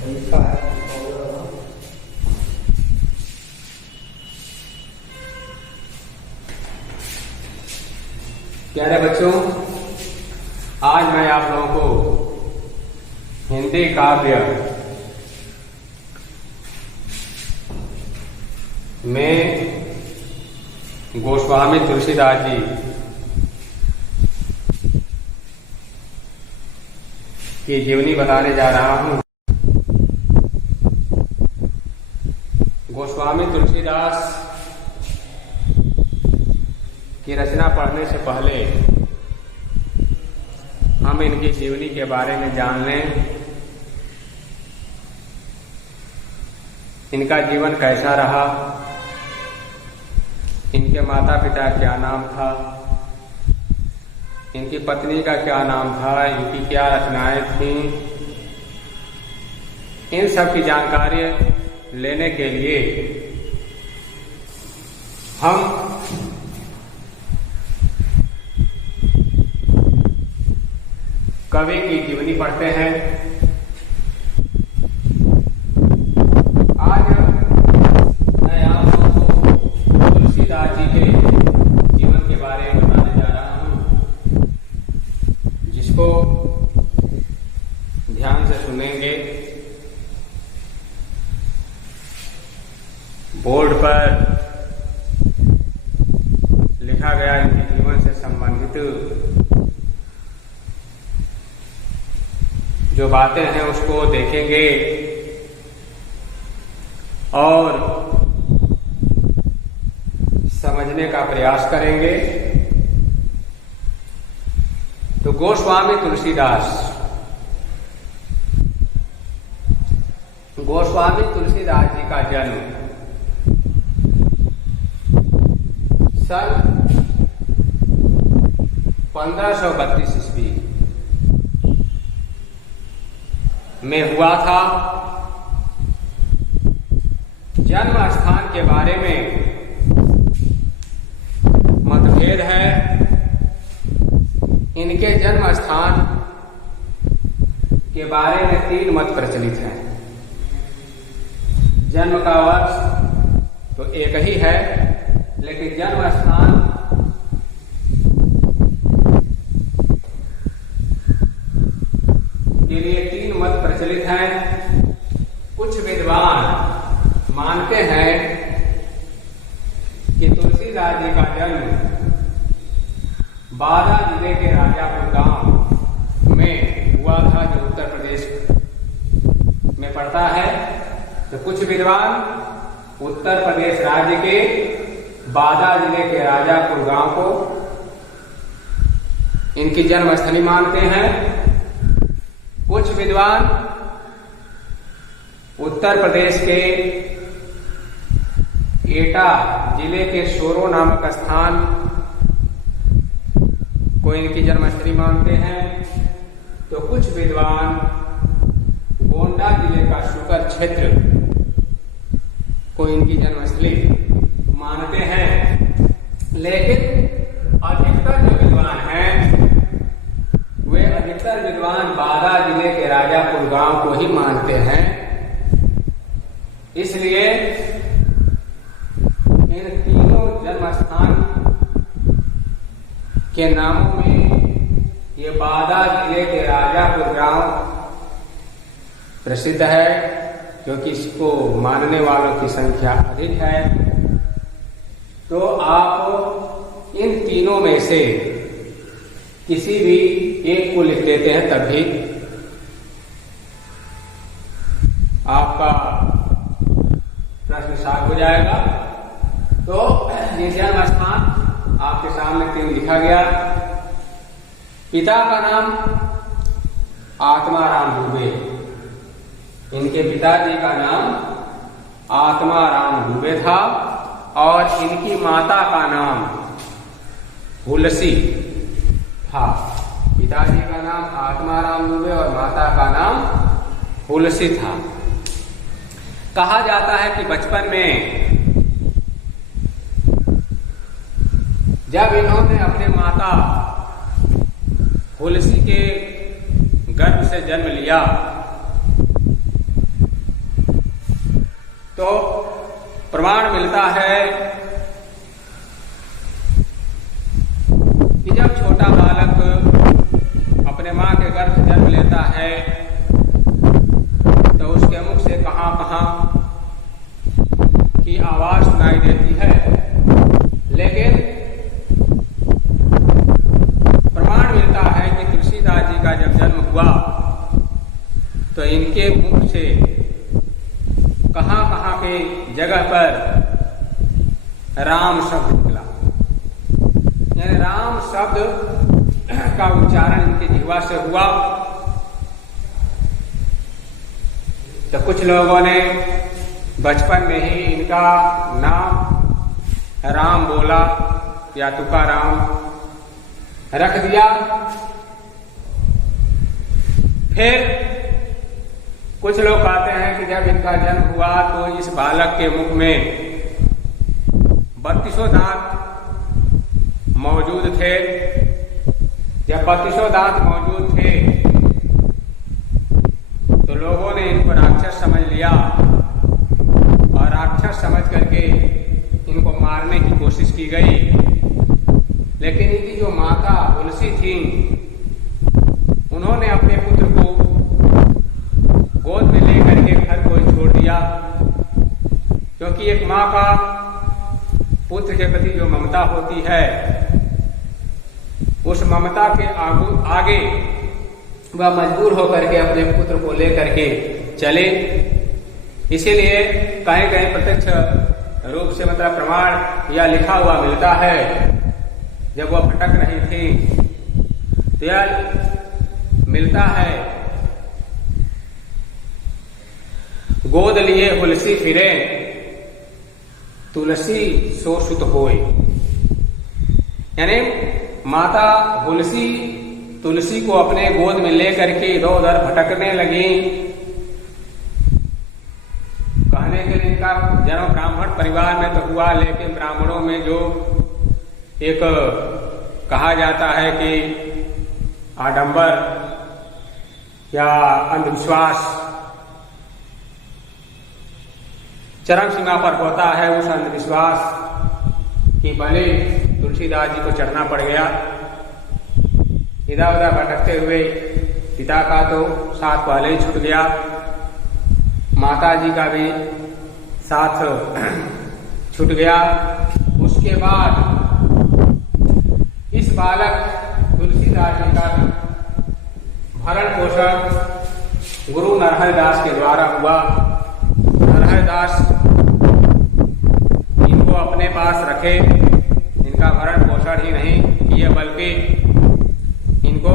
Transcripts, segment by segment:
प्यारे बच्चों, आज मैं आप लोगों को हिंदी काव्य में गोस्वामी तुलसीदास जी की जीवनी बताने जा रहा हूं। गोस्वामी तुलसीदास की रचना पढ़ने से पहले हम इनकी जीवनी के बारे में जान लें। इनका जीवन कैसा रहा, इनके माता पिता क्या नाम था, इनकी पत्नी का क्या नाम था, इनकी क्या रचनाएं थीं, इन सब की जानकारी लेने के लिए हम कवि की जीवनी पढ़ते हैं। आज मैं आप लोगों को तुलसीदास जी के जीवन के बारे में बताने जा रहा हूं, जिसको ध्यान से सुनेंगे। बोर्ड पर लिखा गया इनके जीवन से संबंधित जो बातें हैं उसको देखेंगे और समझने का प्रयास करेंगे। तो गोस्वामी तुलसीदास जी का जन्म सन 1532 ईस्वी में हुआ था। जन्म स्थान के बारे में मतभेद है। इनके जन्म स्थान के बारे में 3 मत प्रचलित हैं। जन्म का वर्ष तो एक ही है, लेकिन जन्म स्थान के लिए 3 मत प्रचलित हैं। कुछ विद्वान मानते हैं कि तुलसीदास जी का जन्म बादा जिले के राजापुर गांव में हुआ था, जो उत्तर प्रदेश में पड़ता है। तो कुछ विद्वान उत्तर प्रदेश राज्य के बादा जिले के राजापुर गांव को इनकी जन्मस्थली मानते हैं। कुछ विद्वान उत्तर प्रदेश के एटा जिले के सोरो नामक स्थान को इनकी जन्मस्थली मानते हैं। तो कुछ विद्वान गोंडा जिले का शुकर क्षेत्र को इनकी जन्मस्थली मानते हैं। लेकिन अधिकतर जो विद्वान हैं वे अधिकतर विद्वान बादा जिले के राजापुर गांव को ही मानते हैं। इसलिए इन तीनों जन्म स्थान के नामों में ये बादा जिले के राजापुर गांव प्रसिद्ध है, क्योंकि इसको मानने वालों की संख्या अधिक है। तो आप इन तीनों में से किसी भी एक को लिख देते हैं, तब भी आपका प्रश्न साफ हो जाएगा। तो ये जन्म स्थान आपके सामने 3 लिखा गया। पिता का नाम आत्माराम दुबे, इनके पिताजी का नाम आत्माराम दुबे था, और इनकी माता का नाम हुलसी था। पिताजी का नाम आत्माराम दुबे और माता का नाम हुलसी था। कहा जाता है कि बचपन में जब इन्होंने अपने माता हुलसी के गर्भ से जन्म लिया तो प्रमाण मिलता है कि जब छोटा बालक अपने मां के गर्भ से जन्म लेता है तो उसके मुख से कहां कहां की आवाज सुनाई देती है, लेकिन प्रमाण मिलता है कि तुलसीदास जी का जब जन्म हुआ तो इनके मुख से कहां कहां के जगह पर राम शब्द निकला, यानी राम शब्द का उच्चारण इनके जिह्वा से हुआ। तो कुछ लोगों ने बचपन में ही इनका नाम राम बोला या तुकाराम रख दिया। फिर कुछ लोग कहते हैं कि जब इनका जन्म हुआ तो इस बालक के मुख में 32 दांत मौजूद थे। जब 32 दांत मौजूद थे तो लोगों ने इनको राक्षस समझ लिया और राक्षस समझ करके इनको मारने की कोशिश की गई। लेकिन इनकी जो माता तुलसी थी उन्होंने अपने पुत्र को गोद में लेकर के घर को छोड़ दिया, क्योंकि एक मां का पुत्र के प्रति जो ममता होती है उस ममता के आगे वह मजबूर होकर के अपने पुत्र को लेकर के चले। इसीलिए कहीं कहीं प्रत्यक्ष रूप से मतलब प्रमाण या लिखा हुआ मिलता है, जब वह भटक रही थी तो यह मिलता है, गोद लिए तुलसी फिरे तुलसी सो सुत होय, यानी माता तुलसी को अपने गोद में लेकर के इधर उधर भटकने लगी। कहने के लिए इनका जन्म ब्राह्मण परिवार में तो हुआ, लेकिन ब्राह्मणों में जो एक कहा जाता है कि आडंबर या अंधविश्वास चरम सीमा पर होता है, उस अंधविश्वास की बलि तुलसीदास जी को चढ़ना पड़ गया। इधर उधर भटकते हुए पिता का तो साथ पहले ही छूट गया, माता जी का भी साथ छूट गया। उसके बाद इस बालक तुलसीदास जी का भरण पोषण गुरु नरहर दास के द्वारा हुआ। नरहर दास इनको अपने पास रखे, इनका भरण पोषण ही नहीं किए बल्कि इनको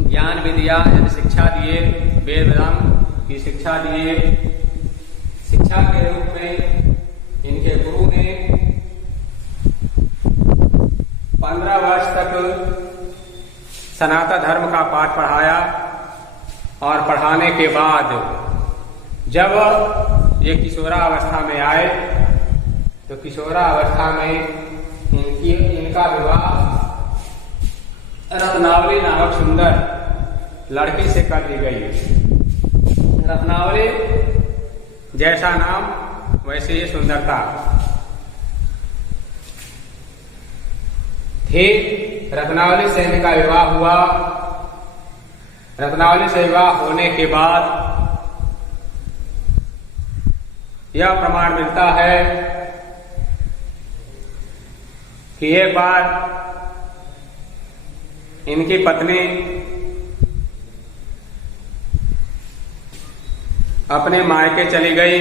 ज्ञान भी दिया, यानी शिक्षा दिए, वेद वेदांत की शिक्षा दिए। शिक्षा के रूप में इनके गुरु ने 15 वर्ष तक सनातन धर्म का पाठ पढ़ाया और पढ़ाने के बाद जब ये किशोरावस्था में आए तो किशोरावस्था में इनका विवाह रत्नावली नामक सुंदर लड़की से कर दी गई। रत्नावली जैसा नाम वैसे ही सुंदरता थी। रत्नावली से इनका विवाह हुआ। रत्नावली से विवाह होने के बाद यह प्रमाण मिलता है कि एक बार इनकी पत्नी अपने मायके चली गई।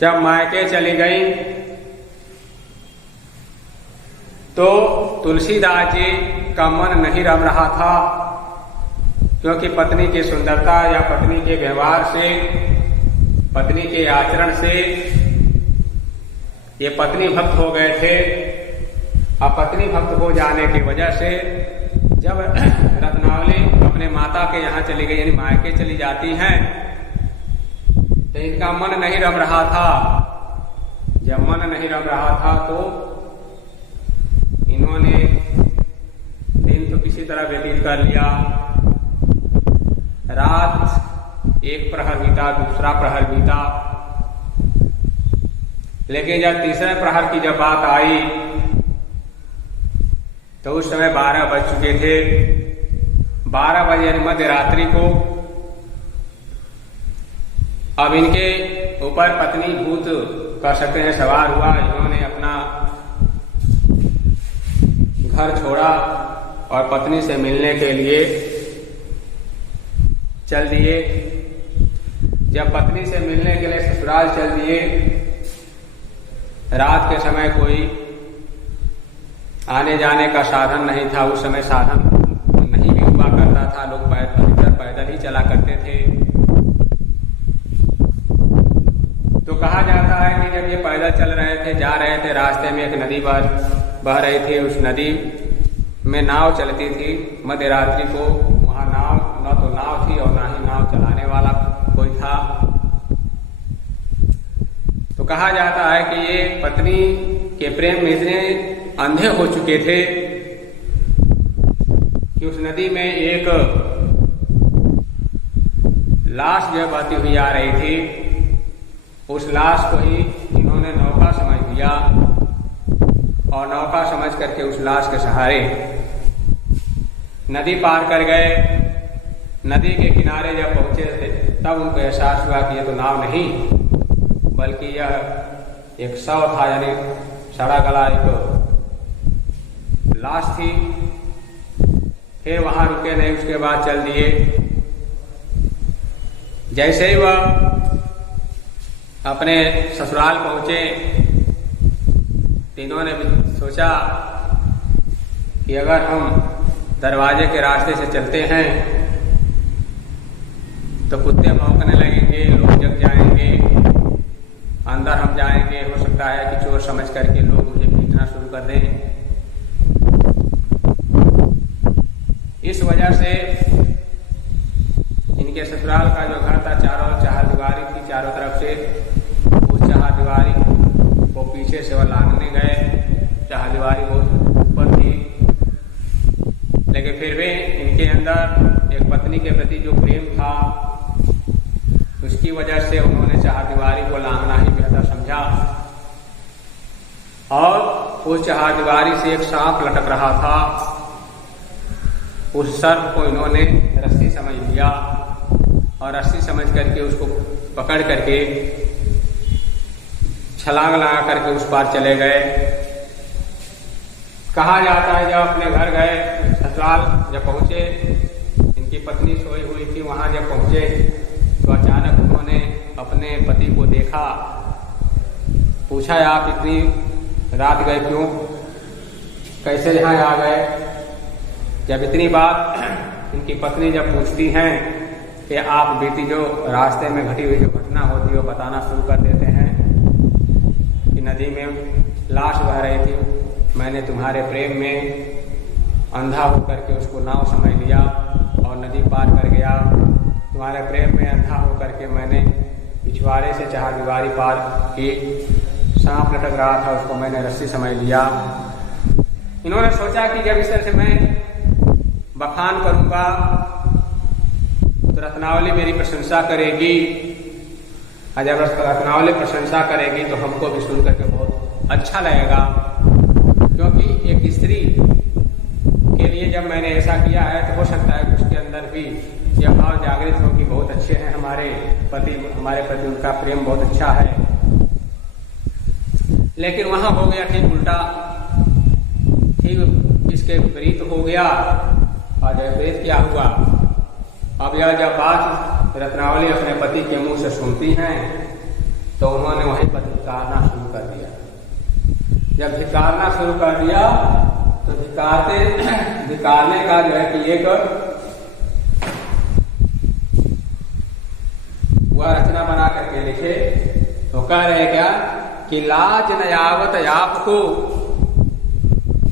जब मायके चली गई तो तुलसीदास जी का मन नहीं रम रहा था, क्योंकि पत्नी की सुंदरता या पत्नी के व्यवहार से, पत्नी के आचरण से ये पत्नी भक्त हो गए थे। अब पत्नी भक्त हो जाने की वजह से जब रत्नावली अपने माता के यहाँ चली गई, यानी मायके चली जाती हैं, तो इनका मन नहीं रम रहा था। जब मन नहीं रम रहा था तो इन्होंने दिन तो किसी तरह व्यतीत कर लिया, रात एक प्रहर बीता, दूसरा प्रहर बीता, लेकिन जब तीसरे प्रहर की जब बात आई तो उस समय 12 बज चुके थे। 12 बजे मध्य रात्रि को अब इनके ऊपर पत्नी भूत कर सकते हैं सवार हुआ। इन्होंने अपना घर छोड़ा और पत्नी से मिलने के लिए चल दिए। जब पत्नी से मिलने के लिए ससुराल चल दिए, रात के समय कोई आने जाने का साधन नहीं था। उस समय साधन नहीं भी हुआ करता था, लोग पैदल ही चला करते थे। तो कहा जाता है कि जब ये पैदल चल रहे थे, जा रहे थे, रास्ते में एक नदी बह रही थी। उस नदी में नाव चलती थी। मध्य रात्रि को वहां नाव न तो नाव थी और ना ही नाव चलाने वाला कोई था। तो कहा जाता है कि ये पत्नी के प्रेम में इतने अंधे हो चुके थे कि उस नदी में एक लाश जो बहती हुई आ रही थी, उस लाश को ही इन्होंने नौका समझ लिया और नौका समझ करके उस लाश के सहारे नदी पार कर गए। नदी के किनारे जब पहुंचे थे तब उनको एहसास हुआ कि यह तो नाव नहीं बल्कि यह एक शव था, यानी सड़ा गला एक लाश थी। फिर वहां रुके नहीं, उसके बाद चल दिए। जैसे ही वह अपने ससुराल पहुंचे, इन्होंने भी सोचा कि अगर हम दरवाजे के रास्ते से चलते हैं तो कुत्ते भौंकने लगेंगे, लोग जग जाएंगे, अंदर हम जाएंगे, हो सकता है कि चोर समझ करके लोग मुझे पीटना शुरू कर दें। इस वजह से इनके ससुराल का जो घर था, चारों चारदीवारी थी चारों तरफ से, उस चारदीवारी को पीछे से वह लांघने गए। चारदीवारी बहुत ऊपर थी, लेकिन फिर भी इनके अंदर एक पत्नी के प्रति जो प्रेम था, उसकी वजह से उन्होंने चारदीवारी को लांघना ही बेहतर समझा। और उस चारदीवारी से एक सांप लटक रहा था, उस सर्प को इन्होंने रस्सी समझ लिया और रस्सी समझ करके उसको पकड़ करके छलांग लगा करके उस पार चले गए। कहा जाता है जब अपने घर गए, ससुराल जब पहुंचे, इनकी पत्नी सोई हुई थी, वहां जब पहुंचे तो अचानक उन्होंने अपने पति को देखा। पूछा, आप इतनी रात गए क्यों, कैसे यहाँ आ गए? जब इतनी बात इनकी पत्नी जब पूछती हैं कि आप बीती जो रास्ते में घटी हुई जो घटना होती है वो बताना शुरू कर देते हैं कि नदी में लाश बह रही थी, मैंने तुम्हारे प्रेम में अंधा होकर के उसको नाव समझ लिया और नदी पार कर गया। तुम्हारे प्रेम में अंधा होकर के मैंने पिछवाड़े से चारदीवारी पार की, सांप लटक रहा था उसको मैंने रस्सी समझ लिया। इन्होंने सोचा कि जब इस तरह से मैं बखान करूंगा तो रत्नावली मेरी प्रशंसा करेगी, और जब रत्नावली प्रशंसा करेगी तो हमको भी सुन करके बहुत अच्छा लगेगा। क्योंकि एक स्त्री के लिए जब मैंने ऐसा किया है तो हो सकता है कि उसके अंदर भी यह भाव जागृत हो कि बहुत अच्छे हैं हमारे पति, हमारे प्रति उनका प्रेम बहुत अच्छा है। लेकिन वहां हो गया ठीक उल्टा, ठीक इसके विपरीत हो गया। और विपरीत क्या हुआ, अब यह जब बात रत्नावली अपने पति के मुंह से सुनती हैं तो उन्होंने वहीं पर धिक्कारना शुरू कर दिया। जब धिक्कारना शुरू कर दिया तो धिक्कारने का जो है कि एक वह रचना बना करके लिखे तो कह रहे क्या कि लाज न आवत आपको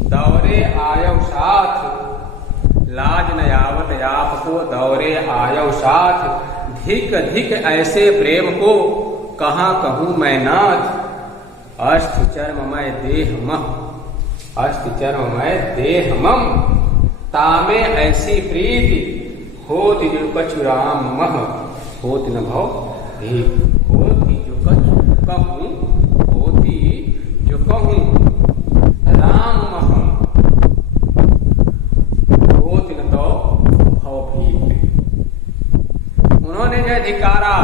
दौरे आयो साथ, लाज न आवत आपको दौरे आयो साथ, धिक धिक ऐसे प्रेम को कहाँ कहूं मैं नाथ, अस्थि चर्ममय देह मह, अस्थि चर्ममय देह मम, तामे ऐसी प्रीति होति जो कछु राम मह, होत न भव भेद। होती जो कहूँ, होती जो कहूँ राम महम, होत न तो भव भेद। उन्होंने जो धिकारा,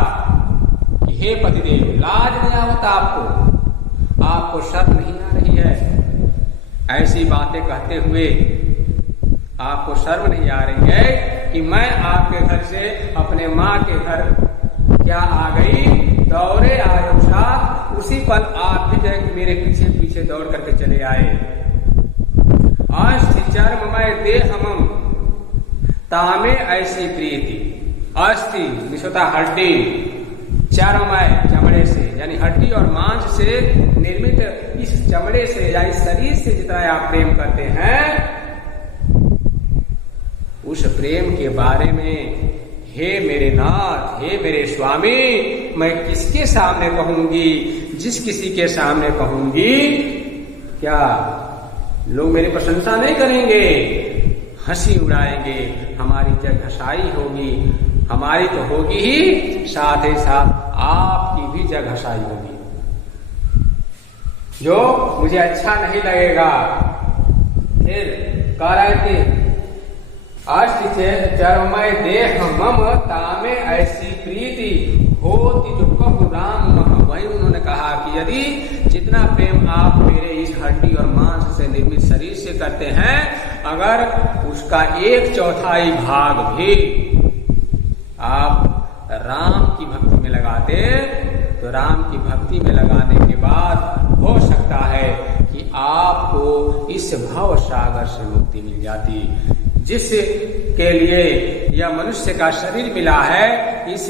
हे पतिदेव लाज नहीं आवत आपको शर्म नहीं आ रही है, ऐसी बातें कहते हुए आपको शर्म नहीं आ रही है कि मैं आपके घर से अपने माँ के घर क्या आ गई, दौड़े आए साथ, उसी पल आप भी जो मेरे पीछे पीछे दौड़ करके चले आए। अस्थि चर्ममय देहमम तामे ऐसी प्रीति। अस्थि विशुता हड्डी, चर्ममय चमड़े से, यानी हड्डी और मांस से निर्मित इस चमड़े से या इस शरीर से जितना आप प्रेम करते हैं, उस प्रेम के बारे में हे मेरे नाथ, हे मेरे स्वामी, मैं किसके सामने कहूंगी? जिस किसी के सामने कहूंगी क्या लोग मेरी प्रशंसा नहीं करेंगे, हंसी उड़ाएंगे, हमारी जग हंसाई होगी, हमारी तो होगी ही, साथ ही साथ आपकी भी जग हंसाई होगी, जो मुझे अच्छा नहीं लगेगा। फिर कह रहे थे अस्थि चर्ममय देह मम तामे ऐसी प्रीति होती जो कहूँ राम मह। वही उन्होंने कहा कि यदि जितना प्रेम आप मेरे इस हड्डी और मांस से निर्मित शरीर से करते हैं, अगर उसका 1/4 भाग भी आप राम की भक्ति में लगाते, तो राम की भक्ति में लगाने के बाद हो सकता है कि आपको इस भव सागर से मुक्ति मिल जाती। जिस के लिए यह मनुष्य का शरीर मिला है, इस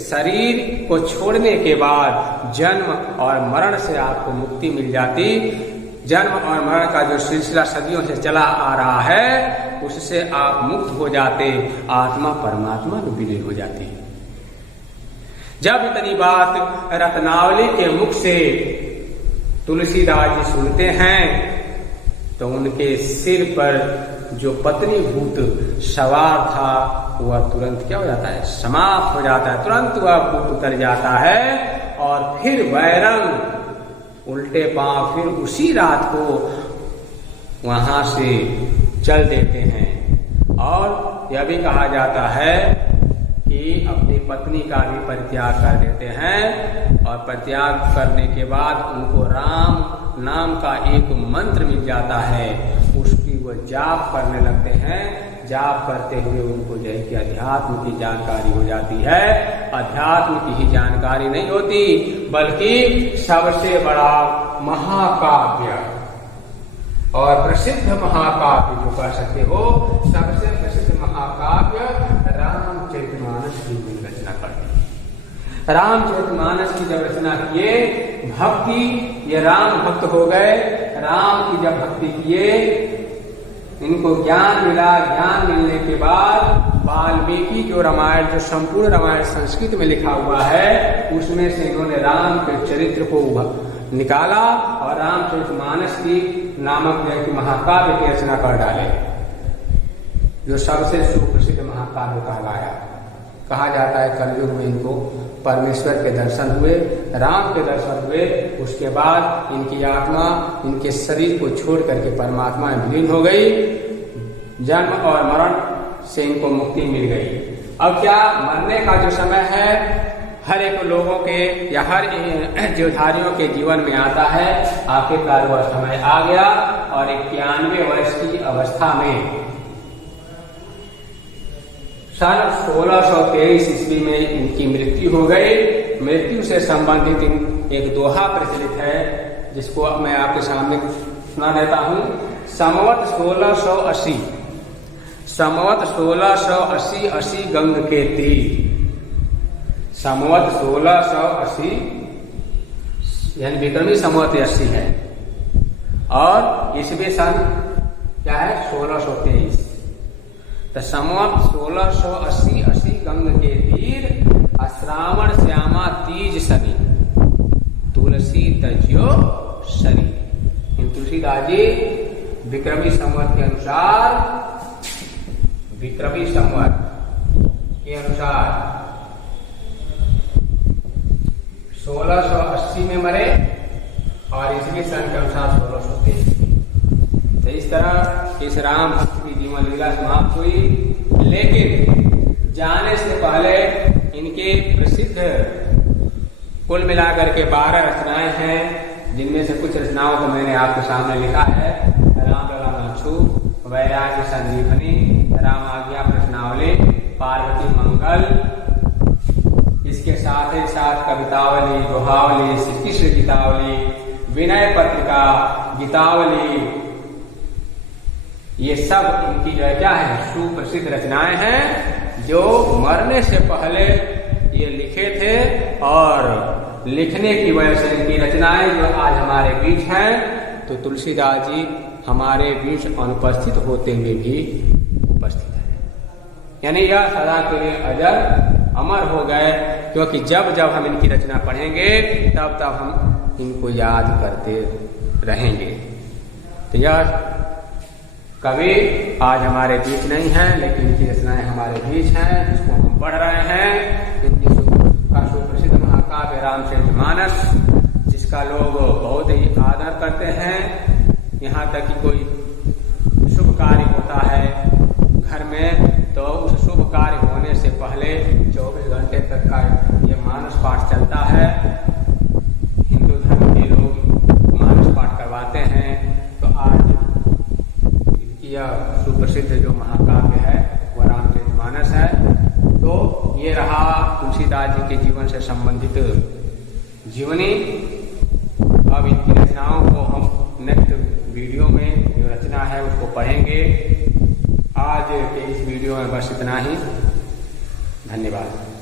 शरीर को छोड़ने के बाद जन्म और मरण से आपको मुक्ति मिल जाती। जन्म और मरण का जो सिलसिला सदियों से चला आ रहा है, उससे आप मुक्त हो जाते, आत्मा परमात्मा में विलीन हो जाती। जब इतनी बात रत्नावली के मुख से तुलसीदास जी सुनते हैं, तो उनके सिर पर जो पत्नी भूत सवार था, वह तुरंत क्या हो जाता है, समाप्त हो जाता है, तुरंत वह भूत उतर जाता है। और फिर बैरंग उल्टे पांव फिर उसी रात को वहां से चल देते हैं। और यह भी कहा जाता है कि अपनी पत्नी का भी परित्याग कर देते हैं, और परित्याग करने के बाद उनको राम नाम का एक मंत्र मिल जाता है, उसकी वो जाप करने लगते हैं। जाप करते हुए उनको जो है कि अध्यात्म की जानकारी हो जाती है। अध्यात्म की ही जानकारी नहीं होती, बल्कि सबसे बड़ा महाकाव्य और प्रसिद्ध महाकाव्य जो कह सकते हो, सबसे प्रसिद्ध महाकाव्य रामचरितमानस की रचना करते। रामचरितमानस की जब रचना किए, भक्ति, ये राम भक्त हो गए। राम की जब भक्ति किए, इनको ज्ञान मिला। ज्ञान मिलने के बाद वाल्मीकि जो रामायण, जो संपूर्ण रामायण संस्कृत में लिखा हुआ है, उसमें से इन्होंने राम के चरित्र को निकाला और रामचरितमानस की नामक जो महाकाव्य की रचना कर डाले, जो सबसे सुप्रसिद्ध महाकाव्य कहलाया। कहा जाता है कलयुग में इनको परमेश्वर के दर्शन हुए, राम के दर्शन हुए, उसके बाद इनकी आत्मा इनके शरीर को छोड़ करके परमात्मा में विलीन हो गई। जन्म और मरण से इनको मुक्ति मिल गई। अब क्या मरने का जो समय है, हर एक लोगों के या हर जीवधारियों के जीवन में आता है। आखिरकार वह समय आ गया और 91 वर्ष की अवस्था में सन 1623 ईस्वी में इनकी मृत्यु हो गई। मृत्यु से संबंधित एक दोहा प्रचलित है, जिसको मैं आपके सामने सुना देता हूं। संवत 1680, संवत 1680 80 गंग के तीर। संवत 1680 यानी विक्रमी संवत 80 है, और ईस्वी सन क्या है 1623। तो संवत 1680 80 गंग के तीर, श्रावण श्यामा तीज शनि, तुलसी तज्यो शरीर। इन तुलसीदास जी विक्रमी संवत के अनुसार, विक्रमी संवत के अनुसार 1680 में मरे और इसके सन के अनुसार 1623। तो इस तरह इस राम भक्त की जीवन लीला समाप्त हुई। लेकिन जाने से पहले इनके प्रसिद्ध कुल मिलाकर के 12 रचनाएं हैं, जिनमें से कुछ रचनाओं को मैंने आपके सामने लिखा है। राम लला नाछू, वैराग्य संदीपनी, राम आज्ञा प्रश्नावली, पार्वती मंगल, इसके साथ ही साथ कवितावली, दोहावली, श्री कृष्ण गीतावली, विनय पत्रिका, गीतावली, ये सब इनकी जो है क्या है, सुप्रसिद्ध रचनाएं हैं जो मरने से पहले ये लिखे थे। और लिखने की वजह से इनकी रचनाएं जो आज हमारे बीच हैं, तो तुलसीदास जी हमारे बीच अनुपस्थित होते हुए भी उपस्थित है, यानी यह सदा के लिए अजर अमर हो गए। क्योंकि जब जब हम इनकी रचना पढ़ेंगे तब तब हम इनको याद करते रहेंगे। तो यह कवि आज हमारे बीच नहीं है, लेकिन इनकी रचनाएं हमारे बीच हैं, जिसको हम पढ़ रहे हैं। इनकी सुप्रसिद्ध महाकाव्य रामचरितमानस, जिसका लोग बहुत ही आदर करते हैं। यहाँ तक कि कोई शुभ कार्य होता है घर में, तो उस शुभ कार्य होने से पहले 24 घंटे तक का ये मानस पाठ चलता है। हिंदू धर्म के लोग मानस पाठ करवाते हैं। तो आज यह सुप्रसिद्ध जो महाकाव्य है वह रामचरितमानस है। तो ये रहा तुलसीदास जी के जीवन से संबंधित जीवनी। अब इनकी रचनाओं को हम नेक्स्ट वीडियो में जो रचना है उसको पढ़ेंगे। आज के इस वीडियो में बस इतना ही। धन्यवाद।